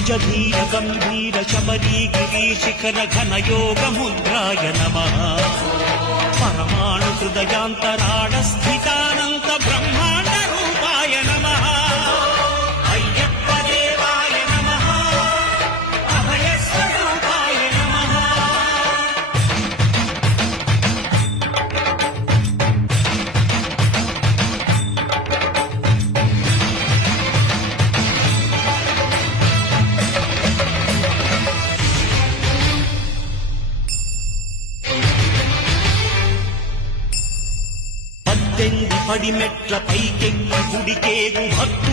నిజధీర గంభీర శబరీగిరి శిఖర ఘన యోగ ముద్రాయ నమః పరమాణు హృదయాంతరాళ స్థితానంత బ్రహ్మాండ రూపాయ నమః అయ్యప్ప దేవాయ నమః అభయ స్వరూపాయ నమః. పద్దెనిమిది పడిమెట్ల పైకెక్కి గుడికేగు భక్తు